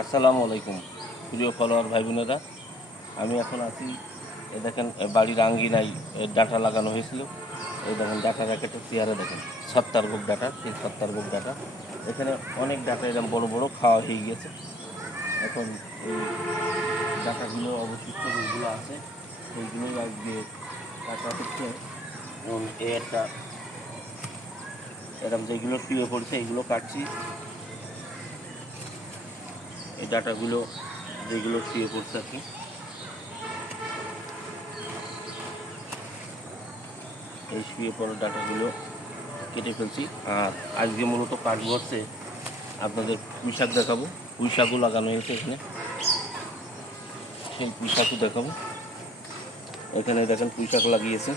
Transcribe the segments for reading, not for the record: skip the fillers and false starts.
আসসালামু আলাইকুম প্রিয় ফলোয়ার ভাই বোনেরা, আমি এখন আছি। দেখেন বাড়ির আঙ্গিনায় ডাটা লাগানো হয়েছিল। এই দেখেন ডাটা র্যাকেটের চেয়ারে দেখেন সত্তর বুক ডাটা, ঠিক 70 বুক ডাটা। এখানে অনেক ডাটা এরকম বড় বড় খাওয়া হয়ে গিয়েছে। এখন এই ডাটাগুলো অবশিষ্ট যেগুলো আছে সেইগুলোই আজকে কাটা হচ্ছে। এই একটা এরকম যেগুলো শুয়ে পড়ছে এইগুলো কাটছি। এই ডাটাগুলো যেগুলো শুয়ে পড়ছে আর কি, এই শুয়ে পড়া ডাটাগুলো কেটে ফেলছি। আর আজকে মূলত কাটবো হচ্ছে আপনাদের পুঁইশাক দেখাবো। পুঁইশাকও লাগানো হয়েছে এখানে, সেই পুঁইশাকও দেখাবো। এখানে দেখেন পুঁইশাক লাগিয়েছে,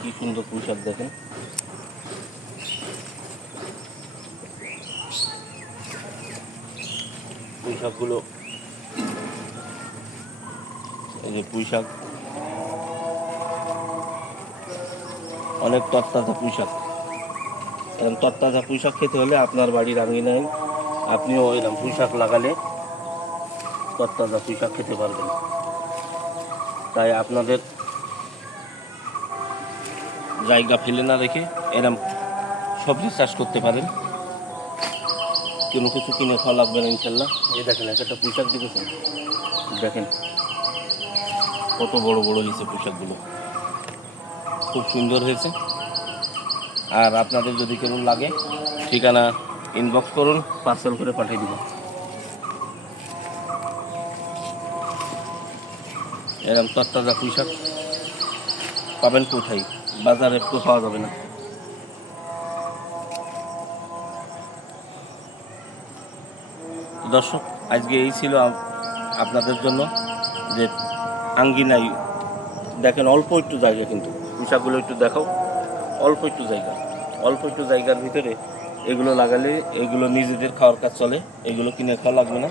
কি সুন্দর পুঁইশাক দেখেন। পুঁইশাকগুলো, এই যে পুঁইশাক, অনেক তরতাজা পুঁইশাক। এরকম তরতাজা পুঁইশাক খেতে হলে আপনার বাড়ির আঙিনায় আপনিও এরকম পুঁইশাক লাগালে তরতাজা পুঁইশাক খেতে পারবেন। তাই আপনাদের জায়গা ফেলে না রেখে এরকম সবজি চাষ করতে পারেন। কোনো কিছু কিনে খাওয়া লাগবে না ইনশাল্লাহ। এই দেখেন একটা পুঁইশাক দেখেছেন, দেখেন কত বড় বড় হয়েছে পুঁইশাকগুলো, খুব সুন্দর হয়েছে। আর আপনাদের যদি কেমন লাগে ঠিকানা ইনবক্স করুন, পার্সেল করে পাঠিয়ে দিব। এরকম তরতাজা পুঁইশাক পাবেন কোথায়? বাজারে তো পাওয়া যাবে না। দর্শক, আজকে এই ছিল আপনাদের জন্য যে আঙ্গিনাই দেখেন অল্প একটু জায়গা, কিন্তু পুঁইশাকগুলো একটু দেখাও। অল্প একটু জায়গা, অল্প একটু জায়গার ভিতরে এগুলো লাগালে এগুলো নিজেদের খাওয়ার কাজ চলে, এগুলো কিনে খাওয়া লাগবে না।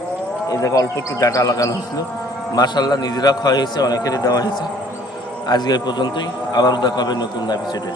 এই জায়গায় অল্প একটু ডাটা লাগানো হয়েছিল, মাশাআল্লাহ নিজেরা খাওয়া হয়েছে, অনেকেরই দেওয়া হয়েছে। আজকে এই পর্যন্তই, আবারও দেখা হবে নতুন এপিসোডে।